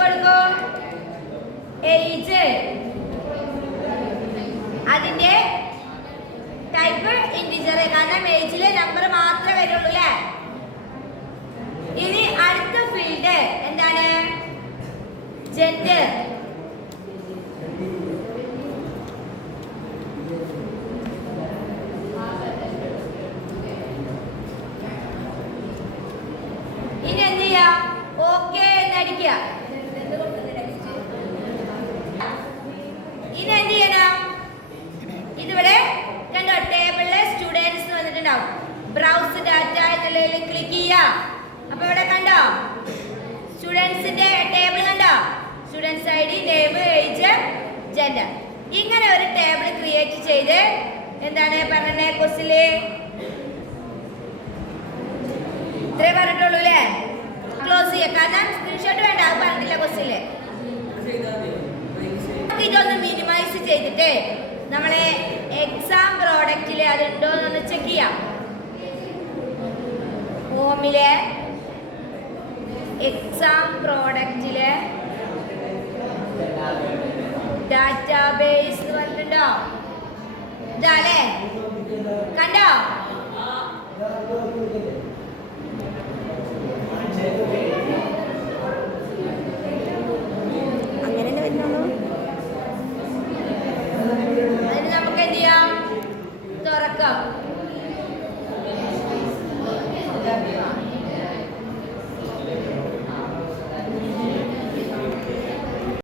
കൊടുക്കും? ഏജ്. അതിന്റെ type integer, കാരണം ഏജിലെ നമ്പർ മാത്രമേ വരുള്ളൂ അല്ലേ. ഇനി അടുത്ത ഫീൽഡ് എന്താണ്? ജെൻഡർ. ഇനി എന്ത് ചെയ്യാം? ഓക്കെ എന്നടിക്കുക. ഇനി എന്ത് ചെയ്യണം? ഇതിവിടെ കണ്ടോ, ടേബിളിലെ സ്റ്റുഡൻസ് വന്നിട്ടുണ്ടാവും. ബ്രൗസ് ഡാറ്റ എന്നുള്ളതിൽ ക്ലിക്ക് ചെയ്യുക. അപ്പൊ ഇവിടെ കണ്ടോ സ്റ്റുഡൻസിന്റെ ടേബിൾ കണ്ടോ? Students I D, name, age, gender. ഇങ്ങനെ ഒരു ടേബിൾ ക്രിയേറ്റ് ചെയ്ത് എന്താണ് പറഞ്ഞേ ക്വസ്റ്റില്? ഇത്രേ പറഞ്ഞിട്ടുള്ളൂ അല്ലേ? ക്ലോസ് ചെയ്യാം, കാരണം സ്ക്രീൻഷോട്ട് വേണ്ട, അത് പറഞ്ഞിട്ടില്ല ക്വസ്റ്റില്. ഇതൊന്ന് മിനിമൈസ് ചെയ്തിട്ട് നമ്മളെ എക്സാം പ്രോഡക്റ്റില് അതുണ്ടോ എന്ന് ചെക്ക് ചെയ്യാം. ഹോമിലെ എക്സാം പ്രോഡക്റ്റിലെ ഡാറ്റാബേസ് പറഞ്ഞിട്ടുണ്ടോ? ഇതാല്ലേ, കണ്ടോ? അങ്ങനെ വരുന്നുള്ളൂ. അതിന് നമുക്ക് എന്ത് ചെയ്യാം? തുറക്കാം.